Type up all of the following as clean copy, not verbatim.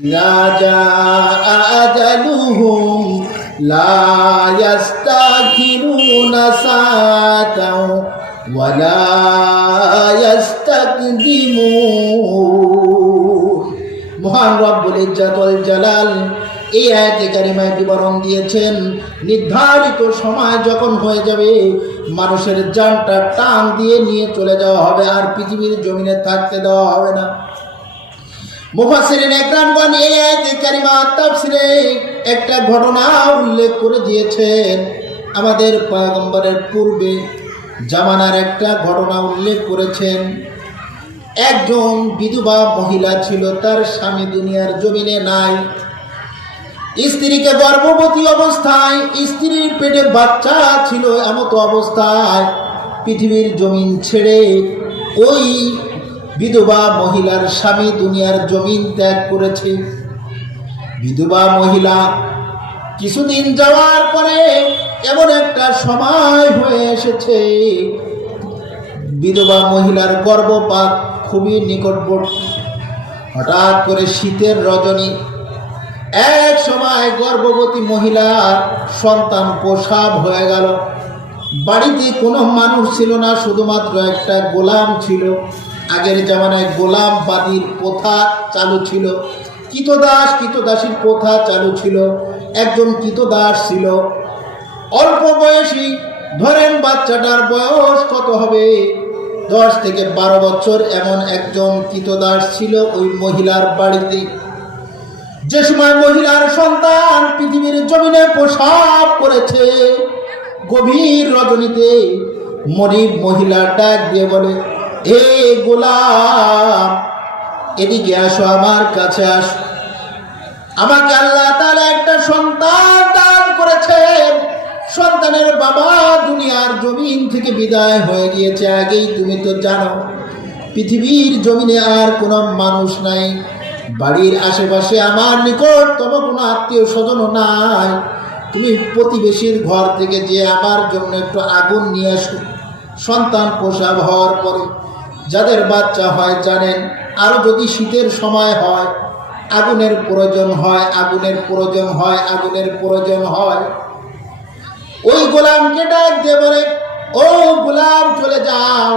ইযা জাআ আজালুহুম লা ইস্তাখিরুনা সাআতাও ওয়া লা ইস্তাকদিমুন। মহান রব্বুল ইজ্জত ওয়াল জালাল এই আয়াতে কারিমায় বিবরণ দিয়েছেন, নির্ধারিত সময় যখন হয়ে যাবে মানুষের জানটা টান দিয়ে নিয়ে চলে যাওয়া হবে, আর পৃথিবীর জমিনে থাকতে দেওয়া হবে না। মুফাসসিরিন একরামগণ এই আয়াতে কারিমা তাফসিরে একটা ঘটনা উল্লেখ করে দিয়েছেন। আমাদের পয়গম্বরের পূর্বে জামানার একটা ঘটনা উল্লেখ করেছেন। একজন বিধবা মহিলা ছিল, তার স্বামী দুনিয়ার জমিনে নাই। স্ত্রীকে গর্ভবতী অবস্থায়, স্ত্রীর পেটে বাচ্চা ছিল, এমতো অবস্থায় পৃথিবীর জমিন ছেড়ে ওই বিধবা মহিলার স্বামী দুনিয়ার জমিন ত্যাগ করেছে। বিধবা মহিলা কিছুদিন যাওয়ার পরে এমন একটা সময় হয়ে এসেছে, বিধবা মহিলার গর্ভপাত খুবই নিকটবর্তী। হঠাৎ করে শীতের রজনী এক সময় গর্ভবতী মহিলার সন্তান প্রসব হয়ে গেল। বাড়িতে কোনো মানুষ ছিল না, শুধুমাত্র একটা গোলাম ছিল। আগের জামানায় গোলাম বাদীর প্রথা চালু ছিল, কৃতদাস কৃতদাসীর প্রথা চালু ছিল। একজন কৃতদাস ছিল, অল্প বয়সী, ধরেন বাচ্চাটার বয়স কত হবে, 10 থেকে 12 বছর, এমন একজন কৃতদাস ছিল ওই মহিলার বাড়িতে। যে সময় মহিলার সন্তান পৃথিবীর জমিনে প্রসব করেছে, গভীর রজনীতে মরিব মহিলা ডাক দিয়ে বলে, এ গোলাম, এদিকে আসো, আমার কাছে আসো। আমাকে আল্লাহ তাআলা একটা সন্তান দান করেছেন। সন্তানের বাবা দুনিয়ার জমিন থেকে বিদায় হয়ে গিয়েছে। আগেই তুমি তো জানো পৃথিবীর জমিনে আর কোনো মানুষ নাই, বাড়ির আশেপাশে আমার নিকটতম কোনো আত্মীয় স্বজনও নাই। তুমি প্রতিবেশীর ঘর থেকে যে আমার জন্য একটু আগুন নিয়ে আসো। সন্তান প্রসব হওয়ার পরে যাদের বাচ্চা হয় জানেন, আরও যদি শীতের সময় হয় আগুনের প্রয়োজন হয়, আগুনের প্রয়োজন হয়, আগুনের প্রয়োজন হয়। ওই গোলামকে ডাক দিয়ে বলে, ও গোলাম, চলে যাও,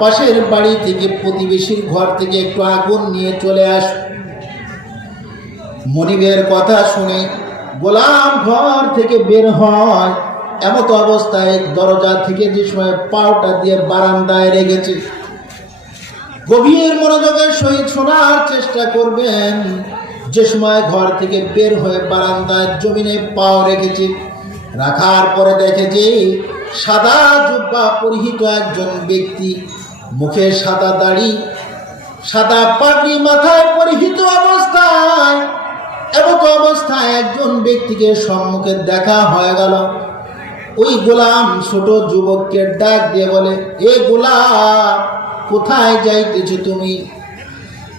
পাশের বাড়ি থেকে প্রতিবেশীর ঘর থেকে একটু আগুন নিয়ে চলে আস। মনিবের কথা শুনে গোলাম ঘর থেকে বের হয়। এমতো অবস্থায় দরজা থেকে যে সময় পাওটা দিয়ে বারান্দায় রেখেছে, গভীর মনোযোগের সহিত শোনার চেষ্টা করবেন। যে সময় ঘর থেকে বের হয়ে বারান্দায় জমিনে পাও রেখেছে, রাখার পরে দেখেছে সাদা জুব্বা পরিহিত একজন ব্যক্তি, মুখে সাদা দাড়ি, সাদা পাগড়ি মাথায় পরিহিত অবস্থায়, এমতো অবস্থায় একজন ব্যক্তিকে সম্মুখে দেখা হয়ে গেল। ওই গোলাম ছোট যুবককে ডাক দিয়ে বলে, এ গোলাম, কোথায় যাইতেছো তুমি?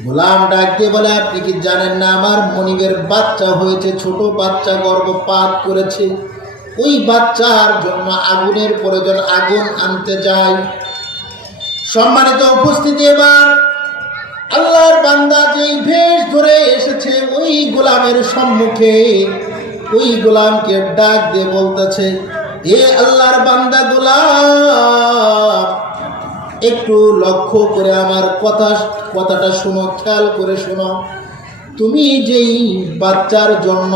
গোলাম ডাক দিয়ে বলে, আপনি কি জানেন না আমার মনিবের বাচ্চা হয়েছে, ছোট বাচ্চা গর্ভপাত করেছে, ওই বাচ্চার জন্য আগুনের প্রয়োজন, আগুন আনতে যাই। সম্মানিত উপস্থিতি, এবার আল্লাহর বান্দা যেই ভেষ ধরে এসেছে ওই গোলামের সম্মুখে, ওই গোলামকে ডাক দিয়ে বলতেছে, এ আল্লাহর বান্দা গোলাম, একটু লক্ষ্য করে আমার কথাটা শোনো, খেয়াল করে শোনো। তুমি যেই বাচ্চার জন্য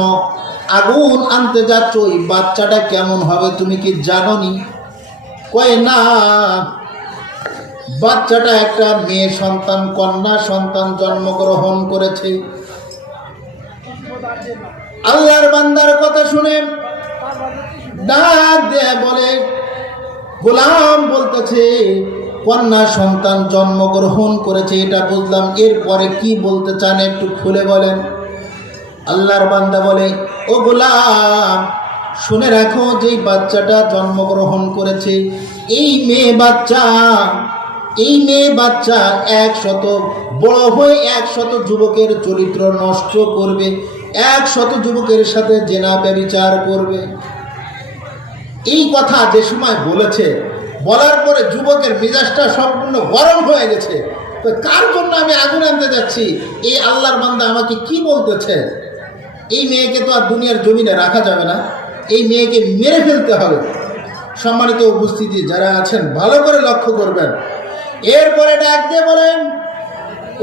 আগুন আনতে যাচ্ছ, ওই বাচ্চাটা কেমন হবে তুমি কি জানো নি? কয় না, বাচ্চাটা একটা মেয়ে সন্তান, কন্যা সন্তান জন্মগ্রহণ করেছে। আল্লাহর বান্দার কথা শুনে ডাক দিয়ে বলে, গোলাম বলতেছে কন্যা সন্তান জন্মগ্রহণ করেছে, এটা বুঝলাম, এরপরে কি বলতে চান একটু খুলে বলেন। আল্লাহর বান্দা বলে, ও গোলাম, শুনে রাখো, যেই বাচ্চাটা জন্মগ্রহণ করেছে এই মেয়ে বাচ্চা 100 বড় হয়ে 100 যুবকের চরিত্র নষ্ট করবে, 100 যুবকের সাথে জেনা ব্যভিচার করবে। এই কথা যে সময় বলেছে, বলার পরে যুবকের মেজাজটা সম্পূর্ণ গরম হয়ে গেছে। তো কার জন্য আমি আগুন আনতে যাচ্ছি? এই আল্লাহর বান্দা আমাকে কি বলতেছে? এই মেয়েকে তো আর দুনিয়ার জমিনে রাখা যাবে না, এই মেয়েকে মেরে ফেলতে হবে। সম্মানিত উপস্থিতি যারা আছেন ভালো করে লক্ষ্য করবেন। এরপরে ডাক দিয়ে বলেন,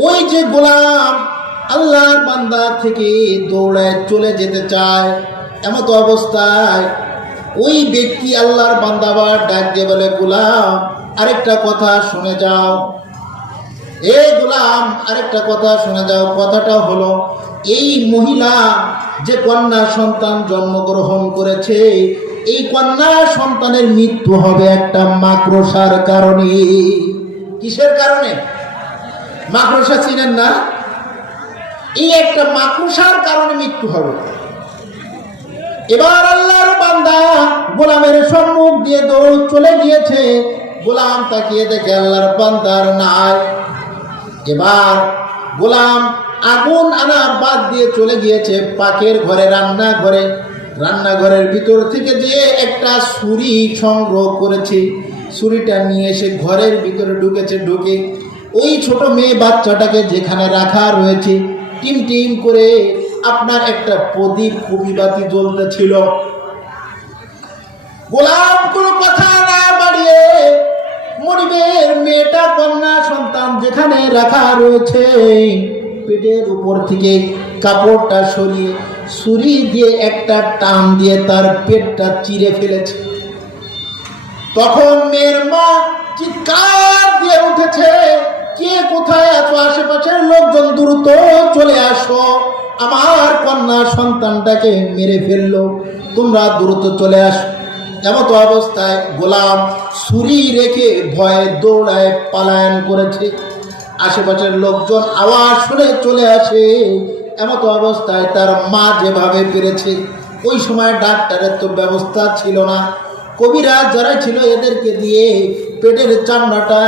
ওই যে গোলাম আল্লাহর বান্দা থেকে দৌড়ায় চলে যেতে চায়, এমত অবস্থায় ওই ব্যক্তি আল্লাহর বান্দা আবার ডাক দিয়ে বলে, গোলাম আরেকটা কথা শুনে যাও, এ গোলাম আরেকটা কথা শুনে যাও। কথাটা হলো, এই মহিলা যে কন্যা সন্তান জন্মগ্রহণ করেছে, এই কন্যা সন্তানের মৃত্যু হবে একটা মাকড়সার কারণে। কিসের কারণে? মাকড়সা চিনেন না? এই একটা মাকড়সার কারণে মৃত্যু হবে। এবার আল্লাহর বান্দা গোলামের সম্মুখ দিয়ে দৌড় চলে গিয়েছে। গোলাম তাকিয়ে দেখে আল্লাহর বান্দার নাই। এবার গোলাম আগুন আনা বাদ দিয়ে চলে গিয়েছে পাকের ঘরে, রান্নাঘরের ভিতর থেকে যে একটা ছুরি সংগ্রহ করেছে, ছুরিটা নিয়ে এসে ঘরের ভিতরে ঢুকেছে। ঢুকে ওই ছোট মেয়ে বাচ্চাটাকে যেখানে রাখা রয়েছে, টিম টিম করে আপনার একটা প্রদীপ কবিবাতি জ্বলতেছিল। গোলাম কোনো কথা না বাড়িয়ে মনিবের মেয়েটা কন্যা সন্তান যেখানে রাখা রয়েছে, পেটের উপর থেকে কাপড়টা সরিয়ে ছুরি দিয়ে একটা টান দিয়ে তার পেটটা চিরে ফেলেছে। তখন মেয়ের মা চিৎকার দিয়ে উঠেছে, কে কোথায় আছো? আশেপাশের লোকজন দ্রুত চলে আসো, আমার কন্যা সন্তানটাকে মেরে ফেললো, তোমরা দ্রুত চলে আসো। এমত অবস্থায় গোলাম ছুরি রেখে ভয়ে দৌড়ায় পালায়ন করেছে। আশেপাশের লোকজন আওয়াজ শুনে চলে আসে। এমত অবস্থায় তার মা যেভাবে পেরেছে, ওই সময় ডাক্তারের তো ব্যবস্থা ছিল না, কবিরাজ যারা ছিল এদেরকে দিয়ে পেটের চামড়াটা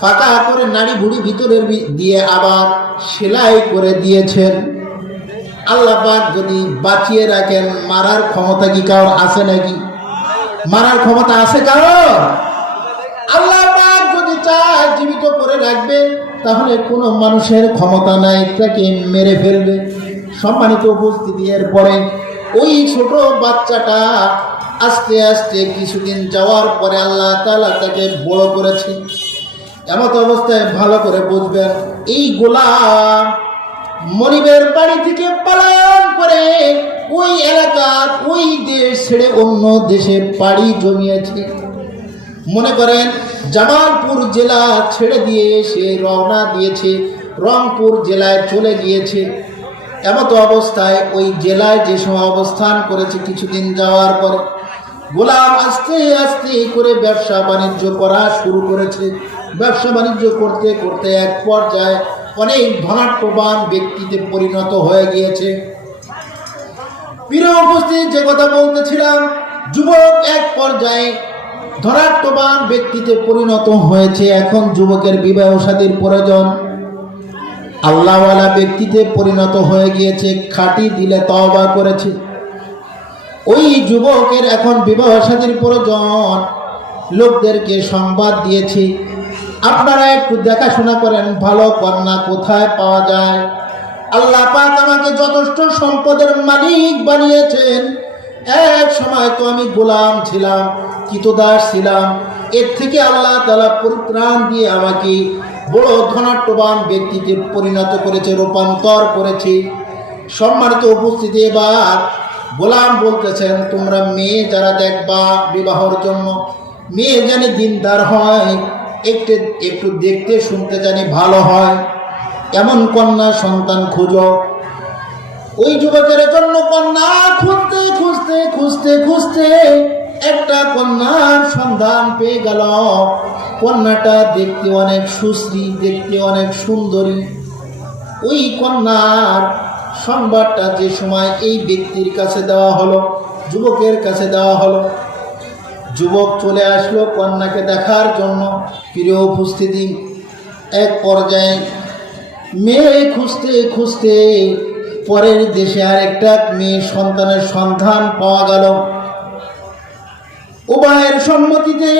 ফাঁকা করে নাড়ি ভুড়ি ভিতরের দিয়ে আবার সেলাই করে দিয়েছেন। আল্লাহ পাক যদি বাঁচিয়ে রাখেন, মারার ক্ষমতা কি কারোর আছে নাকি? মারার ক্ষমতা আছে কারোর? আল্লাহ পাক যদি চায় জীবিত করে রাখবে, তাহলে কোনো মানুষের ক্ষমতা নাই তাকে মেরে ফেলবে। সম্মানিত উপস্থিতি, এরপরে ওই ছোট বাচ্চাটা আস্তে আস্তে কিছুদিন যাওয়ার পরে আল্লাহ তাআলা তাকে বড় করেছে। এমত অবস্থায় ভালো করে বুঝবেন, এই গোলাম মনিবের বাড়ি থেকে পলায়ন করে ওই এলাকার ওই দেশ ছেড়ে অন্য দেশে পাড়ি জমিয়েছে। মনে করেন জামালপুর জেলা ছেড়ে দিয়ে সে রওনা দিয়েছে, রংপুর জেলায় চলে গিয়েছে। এমত অবস্থায় ওই জেলায় যে সময় অবস্থান করেছে, কিছুদিন যাওয়ার পরে গোলাম আস্তে আস্তে করে ব্যবসা বাণিজ্য করা শুরু করেছে। ব্যবসা বাণিজ্য করতে করতে এক পর্যায়ে অনেক ধনাঢ্যবান ব্যক্তিতে পরিণত হয়ে গিয়েছে। প্রিয় উপস্থিত, যে কথা বলতেছিলাম, যুবক এক পর্যায়ে ধনাঢ্যবান ব্যক্তিতে পরিণত হয়েছে। এখন যুবকের বিবাহ শাদীর প্রয়োজন, আল্লাহওয়ালা ব্যক্তিতে পরিণত হয়ে গিয়েছে, খাঁটি দিলে তওবা করেছে। ওই যুবকের এখন বিবাহ শাদীর প্রয়োজন, লোকদেরকে সংবাদ দিয়েছে, আপনারা একটু দেখাশোনা করেন ভালো কন্যা কোথায় পাওয়া যায়। আল্লাহ পাক আমাকে যথেষ্ট সম্পদের মালিক বানিয়েছেন। এক সময় তো আমি গোলাম ছিলাম, কৃতদাস ছিলাম, এর থেকে আল্লাহ তাআলা পরিত্রাণ দিয়ে আমাকে বড় ধনাঢ্যবান ব্যক্তিতে পরিণত করেছে, রূপান্তর করেছে। সম্মানিত উপস্থিতি, এবার গোলাম বলতেছেন, তোমরা মেয়ে যারা দেখবা বিবাহর জন্য, মেয়ে জানি দিনদার হয়, একটু একটু দেখতে শুনতে জানি ভালো হয়, এমন কন্যা সন্তান খুঁজো। ওই যুবকের জন্য কন্যা খুঁজতে খুঁজতে খুঁজতে খুঁজতে একটা কন্যার সন্ধান পেয়ে গেল। কন্যাটা দেখতে অনেক সুশ্রী, দেখতে অনেক সুন্দরী। ওই কন্যার সংবাদটা যে সময় এই ব্যক্তির কাছে দেওয়া হলো, যুবকের কাছে দেওয়া হলো, যুবক চলে আসলো কন্যাকে দেখার জন্য। প্রিয় উপস্থিতি, এক পর্যায়ে মেয়ে খুঁজতে খুঁজতে পরের দেশে আর একটা মেয়ে সন্তানের সন্ধান পাওয়া গেল। উভয়ের সম্মতিতে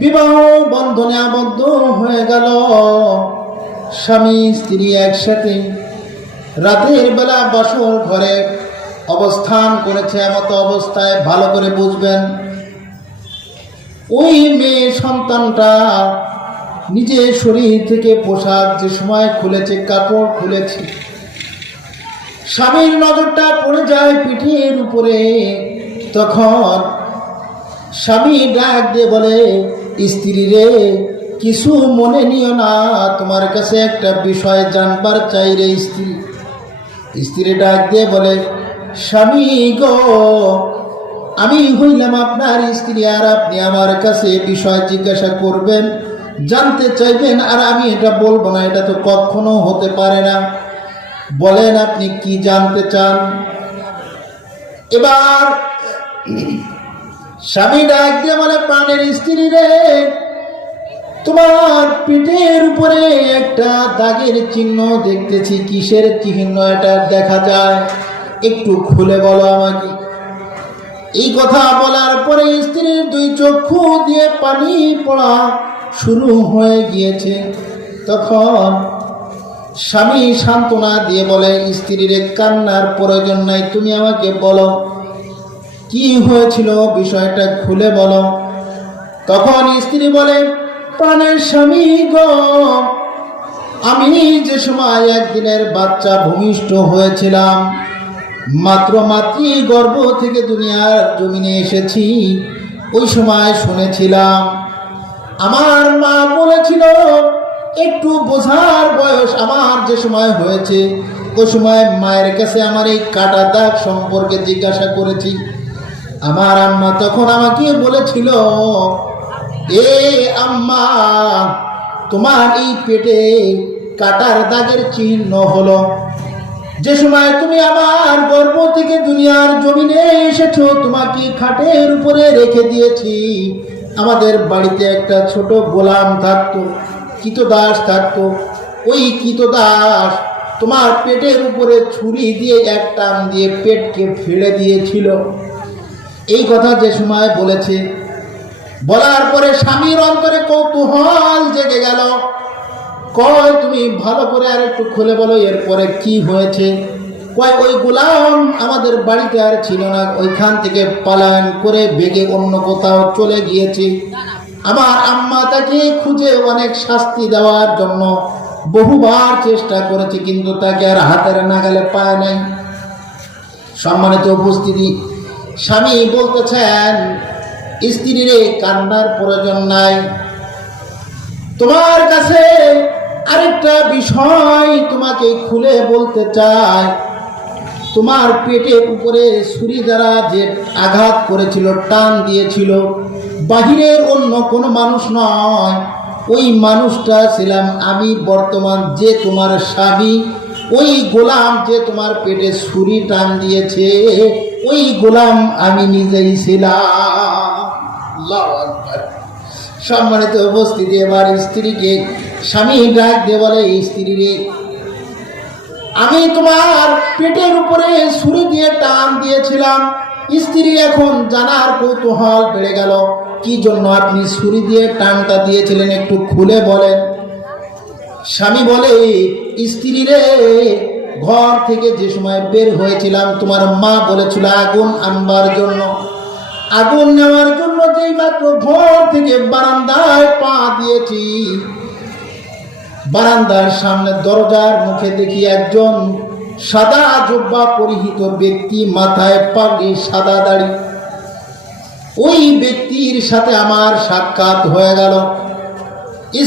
বিবাহ বন্ধনে আবদ্ধ হয়ে গেল। স্বামী স্ত্রী একসাথে রাতের বেলা বাসর ঘরে অবস্থান করেছে। এমত অবস্থায় ভালো করে বুঝবেন, ওই মেয়ে সন্তানটা নিজের শরীর থেকে পোশাক যে সময় খুলেছে, কাপড় খুলেছে, স্বামীর নজরটা পড়ে যায় পিঠের উপরে। তখন স্বামী ডাক দিয়ে বলে, স্ত্রী রে, কিছু মনে নিও না, তোমার কাছে একটা বিষয় জানবার চাই রে স্ত্রী। স্ত্রী ডাক দিয়ে বলে, স্বামী গো, আমি হইলাম আপনার স্ত্রী, আর আপনি আমার কাছে বিষয় জিজ্ঞাসা করবেন, জানতে চাইবেন, আর আমি এটা বলবো না, এটা তো কখনো হতে পারে না। বলেন আপনি কি জানতে চান। এবার স্বামী ডাক দিয়ে বলে, প্রাণের স্ত্রী রে, তোমার পিঠের উপরে একটা দাগের চিহ্ন দেখতেছি, কিসের চিহ্ন এটা দেখা যায়, একটু খুলে বলো আমাকে। এই কথা বলার পরে স্ত্রীর দুই চক্ষু দিয়ে পানি পড়া শুরু হয়ে গিয়েছে। তখন স্বামী সান্ত্বনা দিয়ে বলে, স্ত্রীর কান্নার প্রয়োজন নাই, তুমি আমাকে বলো কি হয়েছিল, বিষয়টা খুলে বলো। তখন স্ত্রী বলে, প্রাণের স্বামী গো, আমি যে সময় একদিনের বাচ্চা ভূমিষ্ঠ হয়েছিলাম, মাত্র মাতৃ গর্ভ থেকে দুনিয়ার জমিনে এসেছি, ওই সময় শুনেছিলাম আমার মা বলেছিল, একটু বোঝার বয়স আমার যে সময় হয়েছে, ওই সময় মায়ের কাছে আমার এই কাটা দাগ সম্পর্কে জিজ্ঞাসা করেছি। আমার আম্মা তখন আমাকে বলেছিল, এ আম্মা, তোমার এই পেটে কাটার দাগের চিহ্ন হলো যে সময় তুমি আমার গর্ভ থেকে দুনিয়ার জমিনে এসেছো, তোমাকে খাটের উপরে রেখে দিয়েছি। আমাদের বাড়িতে একটা ছোট গোলাম থাকতো, কৃতদাস থাকতো। ওই কৃতদাস তোমার পেটের উপরে ছুরি দিয়ে এক টান দিয়ে পেটকে ফেলে দিয়েছিল। এই কথা যে সময় বলেছে, বলার পরে স্বামীর অন্তরে কৌতূহল জেগে গেল। কয়, তুমি ভালো করে আর একটু খুলে বলো, এরপরে কি হয়েছে। কয়, ওই গোলাম আমাদের বাড়িতে আর ছিল না, ওইখান থেকে পলায়ন করে বেগে অন্য কোথাও চলে গিয়েছে। আমার আম্মা তাকে খুঁজে অনেক শাস্তি দেওয়ার জন্য বহুবার চেষ্টা করেছে, কিন্তু তাকে আর হাতের নাগালে পায় নাই। সম্মানিত উপস্থিতি, স্বামী বলতেছেন, স্ত্রীর কান্নার প্রয়োজন নাই, তোমার কাছে আরেকটা বিষয় তোমাকে খুলে বলতে চাই। তোমার পেটের উপরে ছুরি দ্বারা যে আঘাত করেছিল, টান দিয়েছিল, বাহিরের অন্য কোনো মানুষ নয়, ওই মানুষটা ছিলাম আমি। বর্তমান যে তোমার স্বামী, ওই গোলাম যে তোমার পেটে ছুরি টান দিয়েছে, ওই গোলাম আমি নিজেই ছিলাম। আল্লাহু আকবার। সম্মানিত উপস্থিতি, এবার স্ত্রীকে স্বামী ডাক দিয়ে বলে, স্ত্রী রে, আমি তোমার পেটের উপরে ছুরি দিয়ে টান দিয়েছিলাম। স্ত্রী এখন জানার কৌতূহল বেড়ে গেল, কি জন্য আপনি ছুরি দিয়ে টানটা দিয়েছিলেন, একটু খুলে বলেন। স্বামী বলে, স্ত্রী রে, ঘর থেকে যে সময় বের হয়েছিলাম, তোমার মা বলেছিল আগুন আনবার জন্য। আগুন নেওয়ার জন্য যেই মাত্র ঘর থেকে বারান্দায় পা দিয়েছি, বারান্দার সামনে দরজার মুখে দেখি একজন সাদা জুব্বা পরিহিত ব্যক্তি, মাথায় পাগড়ি, সাদা দাড়ি। ওই ব্যক্তির সাথে আমার সাক্ষাৎ হয়ে গেল।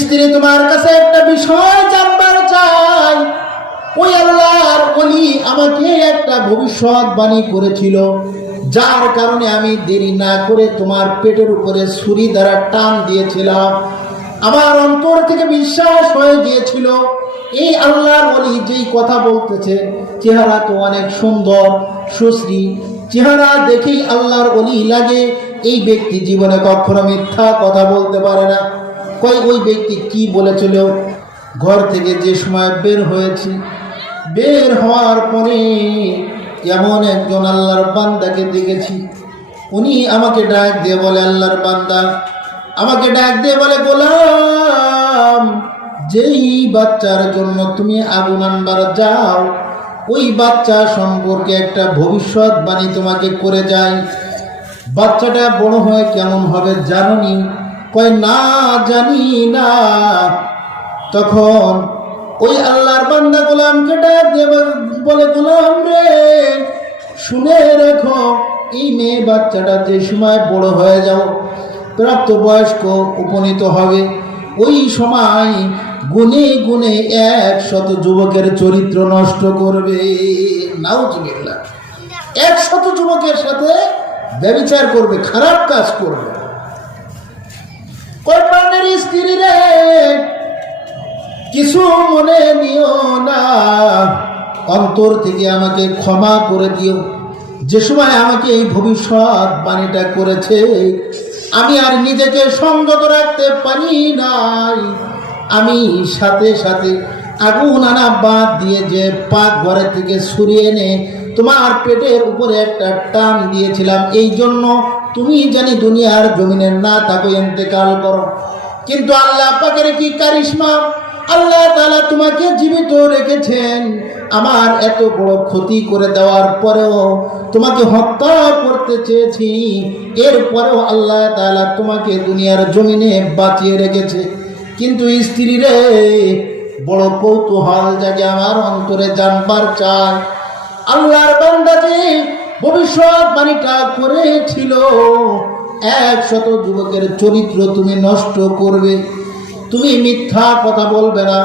স্ত্রী, তোমার কাছে একটা বিষয় জানবার চাই। ওই আল্লাহর ওলি আমাকে একটা ভবিষ্যৎবাণী করেছিল, যার কারণে আমি দেরি না করে তোমার পেটের উপরে ছুরি দ্বারা টান দিয়েছিলাম। আমার অন্তর থেকে বিশ্বাস হয়ে গিয়েছিল, এই আল্লাহর ওলি যেই কথা বলতেছে, চেহারা তো অনেক সুন্দর সুশ্রী, চেহারা দেখেই আল্লাহর ওলি লাগে। এই ব্যক্তি জীবনে কখনো মিথ্যা কথা বলতে পারে না। কই, ওই ব্যক্তি কি বলেছিল, ঘর থেকে যে সময় বের হয়েছি, বের হওয়ার পরে এমন একজন আল্লাহর বান্দাকে দেখেছি। উনি আমাকে ডাক দিয়ে বলে, আল্লাহর বান্দা, আমাকে ডাক দিয়ে বলে, গোলাম, যেই বাচ্চার জন্য তুমি আগুন আনবার যাও, ওই বাচ্চা সম্পর্কে একটা ভবিষ্যৎবাণী তোমাকে করে যায়। বাচ্চাটা বড় হয়ে কেমন হবে জানোনি? কয়, না, জানি না। তখন ওই আল্লাহর বান্দা গোলামকে ডাক দিয়ে বলে, গোলাম রে, শুনে রেখো, এই মেয়ে বাচ্চাটা যে সময় বড় হয়ে যাও, প্রাপ্তবয়স্ক উপনীত হবে, ওই সময় গুনে গুনে 100 যুবকের চরিত্র নষ্ট করবে। নাউজুবিল্লাহ। 100 যুবকের সাথে ব্যভিচার করবে, খারাপ কাজ করবে। কয়, প্রাণের স্ত্রী রে, কিছু মনে নিও না, অন্তর থেকে আমাকে ক্ষমা করে দিও। যে সময় আমাকে এই ভবিষ্যৎ বাণীটা করেছে, আমি আর নিজেকে সংযত রাখতে পারি নাই। আমি সাথে সাথে আগুন আনা বাদ দিয়ে যে পাক ঘরের থেকে সরিয়ে এনে তোমার পেটের উপরে একটা টান দিয়েছিলাম, এই জন্য তুমি জানি দুনিয়ার জমিনে না থাকো, ইন্তেকাল করো। কিন্তু আল্লাহ পাকের কি কারিশমা, আল্লাহ তাআলা তোমাকে জীবিত রেখেছেন। আমার এত বড় ক্ষতি করে দেওয়ার পরেও তোমাকে হত্যা করতে চেয়েছি, এরপরেও আল্লাহ তাআলা তোমাকে দুনিয়ার জমিনে বাঁচিয়ে রেখেছে। কিন্তু স্ত্রী রে, বড় কৌতূহল জাগে আমার অন্তরে, জানবার চায় আল্লাহর বান্দা যে ভবিষ্যৎবাণীটা করেছিল 100 যুবকের চরিত্র তুমি নষ্ট করবে, তুমি মিথ্যা কথা বলবে না,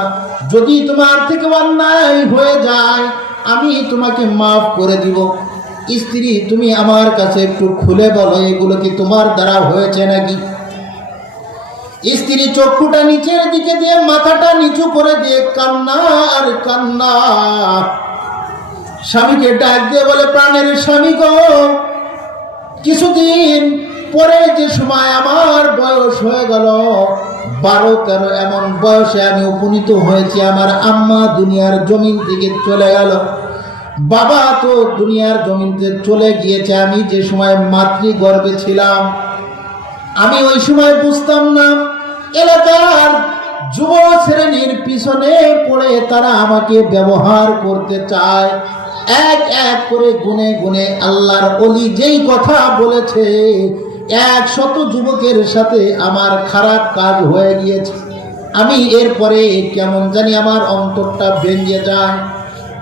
যদি তোমার থেকে অন্যায় হয়ে যায় আমি তোমাকে মাফ করে দিব। স্ত্রী, তুমি আমার কাছে একটু খুলে বলো, এগুলো কি তোমার দ্বারা হয়েছে নাকি? স্ত্রী চক্ষুটা নিচের দিকে দিয়ে মাথাটা নিচু করে দিয়ে কান্না আর কান্না। স্বামীকে ডাক দিয়ে বলে, প্রাণের স্বামী গো, কিছুদিন পরে যে সময় আমার বয়স হয়ে গেল 12-13, এমন বয়সে আমি উপনীত হয়েছি, আমার আম্মা দুনিয়ার জমিন থেকে চলে গেল, বাবা তো দুনিয়ার জমিন থেকে চলে গিয়েছে। আমি যে সময় মাতৃগর্ভে ছিলাম, আমি ওই সময় বুঝতাম না। এলাকার যুব শ্রেণীর পিছনে পড়ে তারা আমাকে ব্যবহার করতে চায়। এক এক করে গুনে গুনে আল্লাহর ওলি যেই কথা বলেছে, 100 যুবকের সাথে আমার খারাপ কাজ হয়ে গিয়েছে। আমি এরপরে কেমন জানি আমার অন্তরটা ভেঙে যায়।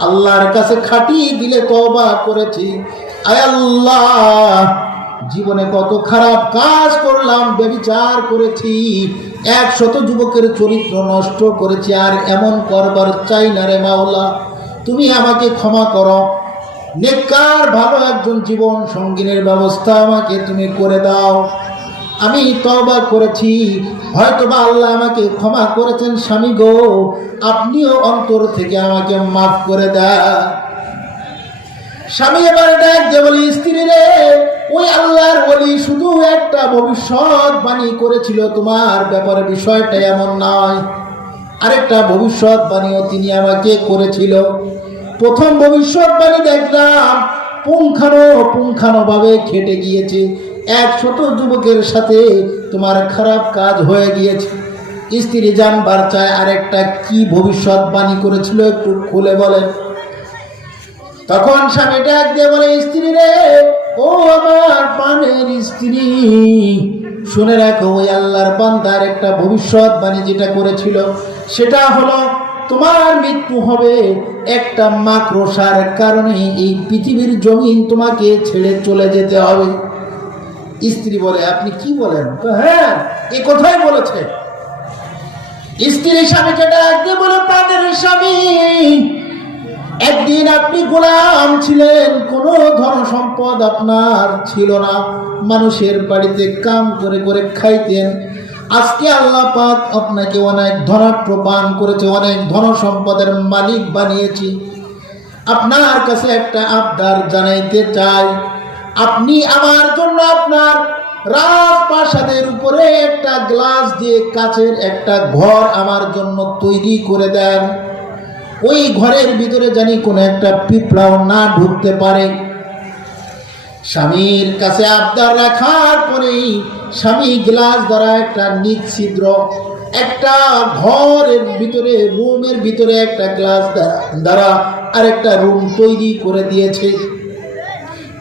আল্লাহর কাছে খাটি দিলে তওবা করেছি, আয় আল্লাহ, জীবনে কত খারাপ কাজ করলাম, ব্যভিচার করেছি, 100 যুবকের চরিত্র নষ্ট করেছি, আর এমন করবার চাই না রে মাওলা, তুমি আমাকে ক্ষমা করো। নেককার ভালো একজন জীবন সঙ্গিনের ব্যবস্থা আমাকে তুমি করে দাও। আমি তওবা করেছি, হয়তোবা আল্লাহ আমাকে ক্ষমা করেছেন। স্বামী গো, আপনিও অন্তর থেকে আমাকে মাফ করে দেন। স্বামী এবার ডাক দিয়ে বলি, স্ত্রী রে, ওই আল্লাহর ওলি শুধু একটা ভবিষ্যৎবাণী করেছিল তোমার ব্যাপারে, বিষয়টা এমন নয়। আরেকটা ভবিষ্যৎবাণীও তিনি আমাকে করেছিল। প্রথম ভবিষ্যৎবাণী দেখলাম পুঙ্খানুপুঙ্খানুভাবে খেটে গিয়েছে, 100 যুবকের সাথে তোমার খারাপ কাজ হয়ে গিয়েছে। স্ত্রী জানবার চায় আরেকটা কি ভবিষ্যৎবাণী করেছিল, একটু খুলে বলেন। তখন স্বামী ডাক দিয়ে বলে, স্ত্রী রে, ও আমার প্রাণের স্ত্রী, শুনে রাখো, ওই আল্লাহর বান্দার একটা ভবিষ্যৎবাণী যেটা করেছিল সেটা হলো তোমার মৃত্যু হবে একটা মাকড়সার কারণে, এই পৃথিবীর জমিন তোমাকে ছেড়ে চলে যেতে হবে। স্ত্রী বলে, আপনি কি বলেন? হ্যাঁ, এ কথাই বলেছে। স্ত্রী স্বামীকে ডাক দিয়ে বলে, প্রাণের স্বামী, একদিন আপনি গোলাম ছিলেন, কোনো ধন সম্পদ আপনার ছিল না, মানুষের বাড়িতে কাম করে করে খাইতেন। আজকে আল্লাহ পাক আপনাকে অনেক ধনাঢ্য পান করেছে, অনেক ধন সম্পদের মালিক বানিয়েছি। আপনার কাছে একটা আবদার জানাইতে চাই, আপনি আমার জন্য আপনার রাজপ্রাসাদের উপরে একটা গ্লাস দিয়ে কাচের একটা ঘর আমার জন্য তৈরি করে দেন। ওই ঘরের ভিতরে জানি কোনো একটা পিঁপড়াও না ঢুকতে পারে। স্বামীর কাছে আবদার রাখার পরেই স্বামী গ্লাস দ্বারা একটা নিচ্ছিদ্র একটা ঘরের ভিতরে রুমের ভিতরে একটা গ্লাস দ্বারা আরেকটা রুম তৈরি করে দিয়েছে।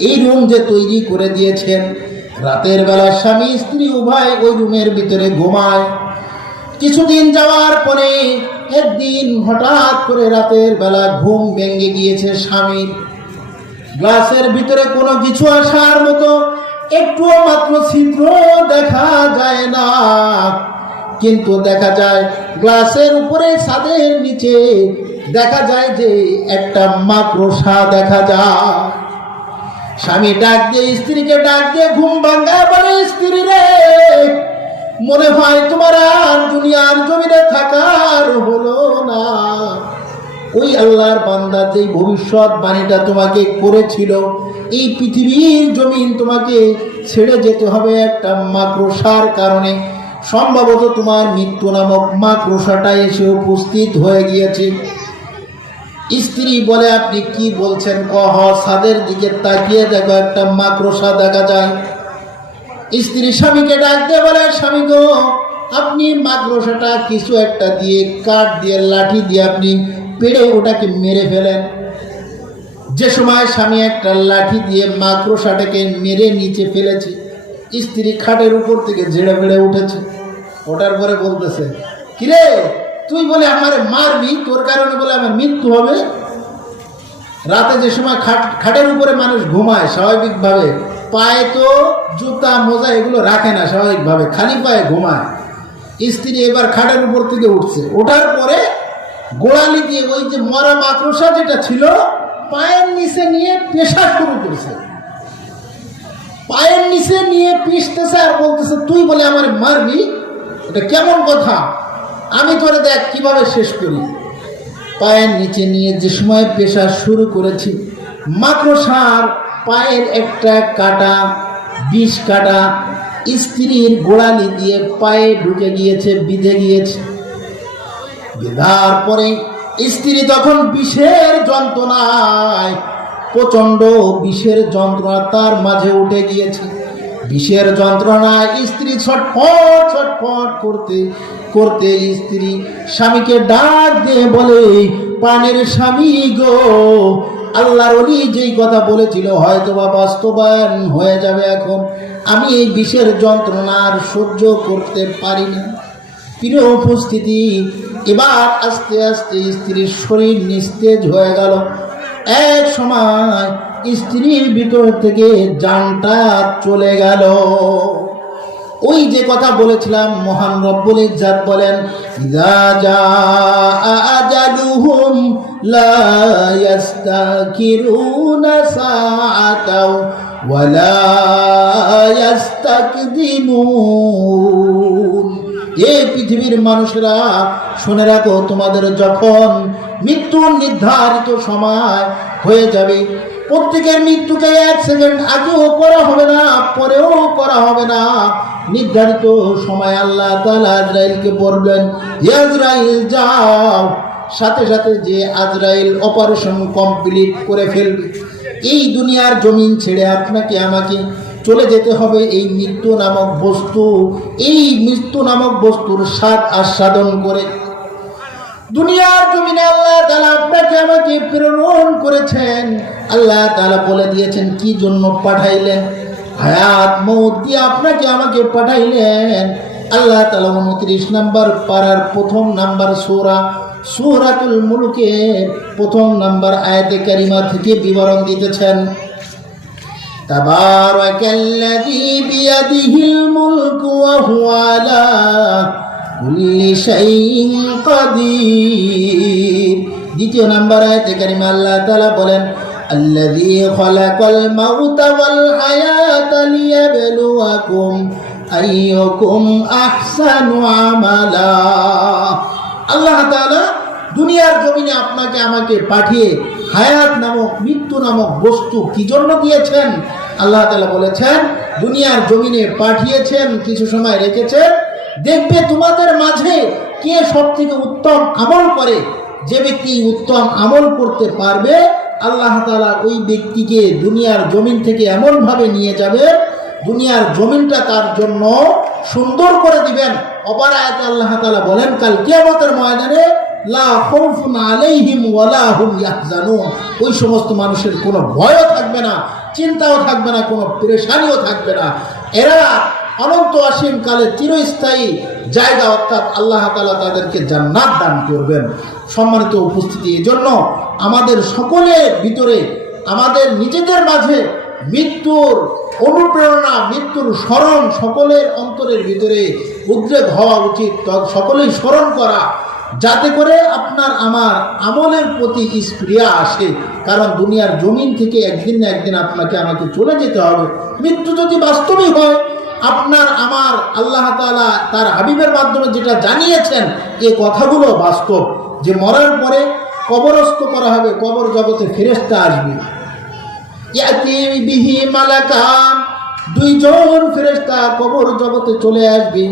এই রুম যে তৈরি করে দিয়েছেন, রাতের বেলা স্বামী স্ত্রী উভয় ওই রুমের ভিতরে ঘুমায়। কিছুদিন যাওয়ার পরে একদিন হঠাৎ করে রাতের বেলা ঘুম ভেঙে গিয়েছে স্বামীর। গ্লাসের ভিতরে কোনো কিছু আসার মতো একটুও মাত্র ছিদ্র দেখা যায় না, কিন্তু দেখা যায় গ্লাসের উপরে ছাদের নিচে দেখা যায় যে একটা মাকড়সা দেখা যায়। স্বামী ডাক দিয়ে স্ত্রীকে ডাক দিয়ে ঘুম ভাঙায় বলে, স্ত্রী রে, মনে হয় তোমার আর দুনিয়ার জমিনে থাকার হলো না। ওই আল্লাহর বান্দা যেই ভবিষ্যৎবাণীটা তোমাকে করেছিল, এই পৃথিবীর জমিন তোমাকে ছেড়ে যেতে হবে একটা মাকড়সার কারণে, সম্ভবত তোমার মৃত্যু নামক মাকড়সাটা এসে উপস্থিত হয়ে গিয়েছে। স্ত্রী বলে, আপনি কি বলছেন? কহ, ছাদের দিকে তাকিয়ে দেখো, একটা মাকড়সা দেখা যায়। স্ত্রী স্বামীকে ডাক দিয়ে বলে, স্বামী গো, আপনি মাকড়সাটা কিছু একটা দিয়ে, কাঠ দিয়ে, লাঠি দিয়ে আপনি পেড়ে ওটাকে মেরে ফেলেন। যে সময় স্বামী একটা লাঠি দিয়ে মাকড়সাটাকে মেরে নিচে ফেলেছে, স্ত্রী খাটের উপর থেকে ঝেড়ে ফেড়ে উঠেছে। ওঠার পরে বলতেছে, কিরে, তুই বলে আমার মারবি, তোর কারণে বলে আমার মৃত্যু হবে? রাতে যে সময় খাটের উপরে মানুষ ঘুমায় স্বাভাবিকভাবে, পায়ে তো জুতা মোজা এগুলো রাখে না, স্বাভাবিকভাবে খালি পায়ে ঘুমায়। স্ত্রী এবার খাটের উপর থেকে উঠছে, ওঠার পরে গোড়ালি দিয়ে ওই যে মরা মাকড়সা যেটা ছিল পায়ের নিচে নিয়ে পেশা শুরু করেছে। পায়ের নিচে নিয়ে পিষতেছে আর বলতেছে, তুই বলে আমার মারবি? এটা কেমন কথা? আমি তোরে দেখ কিভাবে শেষ করি। পায়ের নিচে নিয়ে যে সময় পেশা শুরু করেছি, মাকড়সার পায়ের একটা কাটা, বিষ কাটা স্ত্রীর গোড়ালি দিয়ে পায়ে ঢুকে গিয়েছে, বিঁধে গিয়েছে। বিধার পরে স্ত্রী তখন বিষের যন্ত্রণায়, প্রচন্ড বিষের যন্ত্রণা তার মাঝে উঠে গিয়েছে। বিষের যন্ত্রণায় স্ত্রী ছটফট ছটফট করতে করতে স্ত্রী স্বামীকে ডাক দিয়ে বলে, প্রাণের স্বামী গো, আল্লাহর ওলি যেই কথা বলেছিল হয়তো বা বাস্তবায়ন হয়ে যাবে। এখন আমি এই বিষের যন্ত্রণা আর সহ্য করতে পারি না। প্রিয় উপস্থিতি, এবার আস্তে আস্তে স্ত্রীর শরীর নিস্তেজ হয়ে গেল। এক সময় স্ত্রীর ভিতর থেকে জানটা চলে গেল। ওই যে কথা বলেছিলাম, মহান রব্বুল ইজ্জাত বলেন, ইযা জাআ আজালুহুম লা ইস্তাকিরুনা সাআতাও ওয়া লা ইস্তাকদিমুন। এই পৃথিবীর মানুষেরা শুনে রাখো, তোমাদের যখন মৃত্যুর নির্ধারিত সময় হয়ে যাবে, প্রত্যেকের মৃত্যুকে 1 সেকেন্ড আগেও করা হবে না, পরেও করা হবে না। নির্ধারিত সময় আল্লাহ তাআলা আজরাইলকে বলবেন, আজরাইল যাও। সাথে সাথে যে আজরাইল অপারেশন কমপ্লিট করে ফেলবে। এই দুনিয়ার জমিন ছেড়ে আপনাকে আমাকে চলে যেতে হবে এই মৃত্যু নামক বস্তু, এই মৃত্যু নামক বস্তুর স্বাদ আস্বাদন করে। দুনিয়ার জমিনে আল্লাহ তাআলা আপনাকে আমাকে প্রেরণ করেছেন। আল্লাহ তাআলা বলে দিয়েছেন কি জন্য পাঠাইলেন। হায়াত মওত দিয়ে আপনাকে আমাকে পাঠাইলেন। আল্লাহ তাআলা 29 নম্বর পারার 1 নম্বর সূরা সূরাতুল মুলকের 1 নম্বর আয়াতে কারিমা থেকে বিবরণ দিতেছেন। তাবারাকাল্লাযী বিয়াদিহিল মুলকু ওয়া হুয়া আলা কুল্লি শাইইন কাদির। 2 নম্বর আয়াতে কারিমা আল্লাহ তাআলা বলেন, আল্লাযী খালাকাল মাউতা ওয়াল হায়াতা লিয়াবলুয়াকুম আইয়ুকুম আহসানু আমালা। আল্লাহ তাআলা দুনিয়ার জমিনে আপনাকে আমাকে পাঠিয়ে হায়াত নামক মৃত্যু নামক বস্তু কি জন্য দিয়েছেন? আল্লাহ তাআলা বলেছেন, দুনিয়ার জমিনে পাঠিয়েছেন, কিছু সময় রেখেছেন, দেখবে তোমাদের মাঝে কে সবথেকে উত্তম আমল করে। যে ব্যক্তি উত্তম আমল করতে পারবে আল্লাহ তাআলা ওই ব্যক্তিকে দুনিয়ার জমিন থেকে এমনভাবে নিয়ে যাবেন, দুনিয়ার জমিনটা তার জন্য সুন্দর করে দিবেন। অপর আয়াতে আল্লাহ তাআলা বলেন, কাল কিয়ামতের ময়দানে লা খাউফুন আলাইহিম ওয়ালা হুম ইয়াহজানুন, ওই সমস্ত মানুষের কোনো ভয়ও থাকবে না, চিন্তাও থাকবে না, কোনো পেরেশানিও থাকবে না। এরা অনন্ত অসীম কালে চিরস্থায়ী জায়গা, অর্থাৎ আল্লাহ তাআলা তাদেরকে জান্নাত দান করবেন। সম্মানিত উপস্থিতি, এজন্য আমাদের সকলের ভিতরে, আমাদের নিজেদের মাঝে মৃত্যুর অনুপ্রেরণা, মৃত্যুর স্মরণ সকলের অন্তরের ভিতরে উদ্রেক হওয়া উচিত। সকলেই স্মরণ করা, যাতে করে আপনার আমার আমলের প্রতি স্পৃহা আসে। কারণ দুনিয়ার জমিন থেকে একদিন না একদিন আপনাকে আমাকে চলে যেতে হবে। মৃত্যু যদি বাস্তবিক হয়, আপনার আমার আল্লাহ তাআলা তার হাবিবের মাধ্যমে যেটা জানিয়েছেন, এই কথাগুলো বাস্তব, যে মরার পরে কবরস্থ করা হবে, কবর জগতে ফেরেশতা আসবে। ইয়াতি বিহি মালাকান, দুইজন ফেরেশতা কবর জগতে চলে আসবে।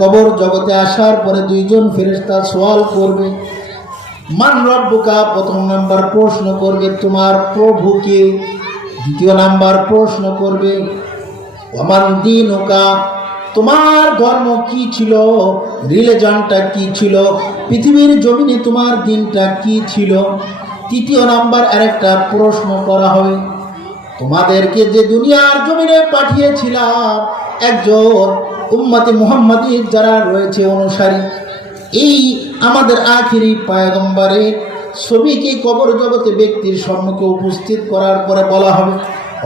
কবর জগতে আসার পরে দুইজন ফেরেশতা সওয়াল করবে, মান রব্বুকা, প্রথম নাম্বার প্রশ্ন করবে তোমার প্রভু কে। দ্বিতীয় নাম্বার প্রশ্ন করবে ওমান দীনুকা, তোমার ধর্ম কি ছিল, রিলিজনটা কি ছিল, পৃথিবীর জমিনে তোমার দিনটা কি ছিল। তৃতীয় নাম্বার আরেকটা প্রশ্ন করা হবে, তোমাদেরকে যে দুনিয়ার জমিনে পাঠিয়েছিলাম, একজন উম্মতে মুহাম্মাদীর যারা রয়েছে অনুসারী, এই আমাদের আখিরি পয়গম্বরের ছবিকে কবর জগতে ব্যক্তির সম্মুখে উপস্থিত করার পরে বলা হবে,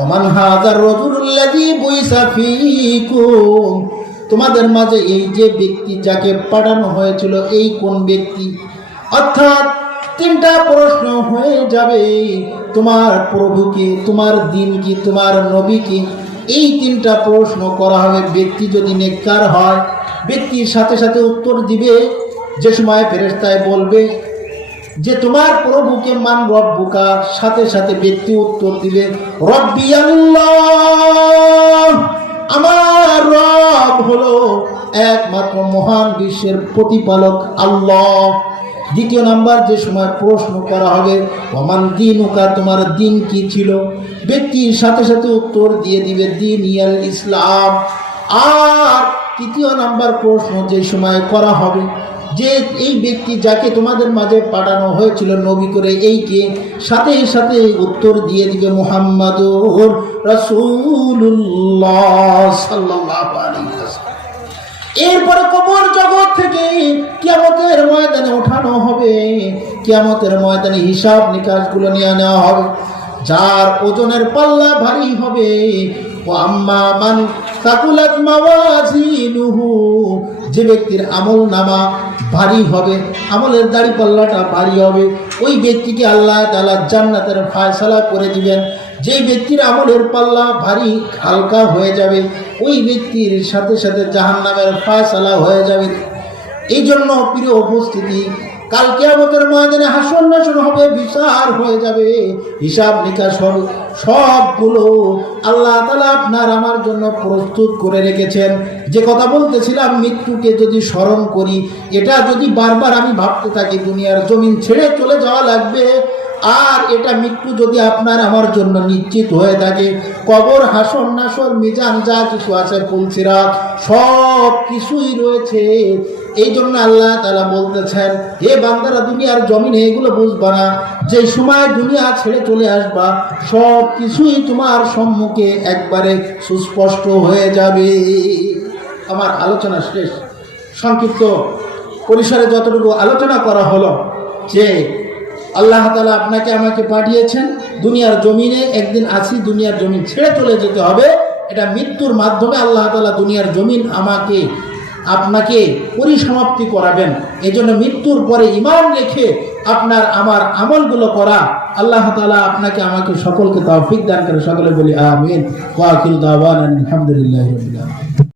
ওমান হাযার রাজুলুল্লাযী বুইসা ফীকুম, তোমাদের মাঝে এই যে ব্যক্তি যাকে পাঠানো হয়েছিল, এই কোন ব্যক্তি। অর্থাৎ তিনটা প্রশ্ন হয়ে যাবে, তোমার প্রভু কি, তোমার দিন কি, তোমার নবী কি। এই তিনটা প্রশ্ন করা হবে। ব্যক্তি যদি নেককার হয়, ব্যক্তির সাথে সাথে উত্তর দিবে। যে সময় ফেরেশতায় বলবে যে তোমার প্রভুকে মান রব্বুকা, সাথে সাথে ব্যক্তি উত্তর দিবে রব্বি আল্লাহ, আমার রব হলো একমাত্র মহান বিশ্বের প্রতিপালক আল্লাহ। দ্বিতীয় নাম্বার যে সময় প্রশ্ন করা হবে ওমান দীনুকা, তোমার দিন কি ছিল, ব্যক্তির সাথে সাথে উত্তর দিয়ে দিবে দিন ইয়াল ইসলাম। আর তৃতীয় নাম্বার প্রশ্ন যে সময় করা হবে যে এই ব্যক্তি যাকে তোমাদের মাঝে পাঠানো হয়েছিল নবী করে, এই কে, সাথে সাথে উত্তর দিয়ে দিবে মুহাম্মাদুর রাসূলুল্লাহ সাল্লাল্লাহু আলাইহি ওয়াসাল্লাম। এরপরে কবর জগৎ থেকে কিয়ামতের ময়দানে ওঠানো হবে। কিয়ামতের ময়দানে হিসাব নিকাশগুলো নিয়ে নেওয়া হবে। যার ওজনের পাল্লা ভারী হবে, ও আম্মা মান সাকুলাত মাওয়াজিনুহু, যে ব্যক্তির আমল নামা ভারী হবে, আমলের দাড়ি পাল্লাটা ভারী হবে, ওই ব্যক্তিকে আল্লাহ তাআলা জান্নাতের ফয়সালা করে দিবেন। যেই ব্যক্তির আমলের পাল্লা ভারী হালকা হয়ে যাবে, ওই ব্যক্তির সাথে সাথে জাহান্নামের ফয়সালা হয়ে যাবে। এই জন্য প্রিয় উপস্থিতি, কাল কিয়ামতের ময়দানে হাসর নাসর হবে, বিচার হয়ে যাবে, হিসাব নিকাশ হবে। সবগুলো আল্লাহ তাআলা আপনার আমার জন্য প্রস্তুত করে রেখেছেন। যে কথা বলতেছিলাম, মৃত্যুকে যদি স্মরণ করি, এটা যদি বারবার আমি ভাবতে থাকি, দুনিয়ার জমিন ছেড়ে চলে যাওয়া লাগবে, আর এটা মৃত্যু যদি আপনার আমার জন্য নিশ্চিত হয়ে থাকে, কবর, হাসর নাসর, মিজান, যা কিছু আছে, পুলসিরাত, সব কিছুই রয়েছে। এই জন্য আল্লাহ তাআলা বলতেছেন, হে বান্দারা, দুনিয়ার জমিনে এগুলো বুঝবা না, যে সময় দুনিয়া ছেড়ে চলে আসবা, সব কিছুই তোমার সম্মুখে একবারে সুস্পষ্ট হয়ে যাবে। আমার আলোচনা শেষ। সংক্ষিপ্ত পরিসরে যতটুকু আলোচনা করা হলো, যে আল্লাহ তাআলা আপনাকে আমাকে পাঠিয়েছেন দুনিয়ার জমিনে, একদিন আসি দুনিয়ার জমিন ছেড়ে চলে যেতে হবে। এটা মৃত্যুর মাধ্যমে আল্লাহ তাআলা দুনিয়ার জমিন আমাকে আপনাকে পরিসমাপ্তি করাবেন। এজন্য মৃত্যুর পরে ঈমান রেখে আপনার আমার আমলগুলো করা। আল্লাহ তাআলা আপনাকে আমাকে সকলকে তৌফিক দান করে। সকলে বলি আমিন। ওয়া আখিরু দাওয়ানা আলহামদুলিল্লাহি রাব্বিল আলামিন।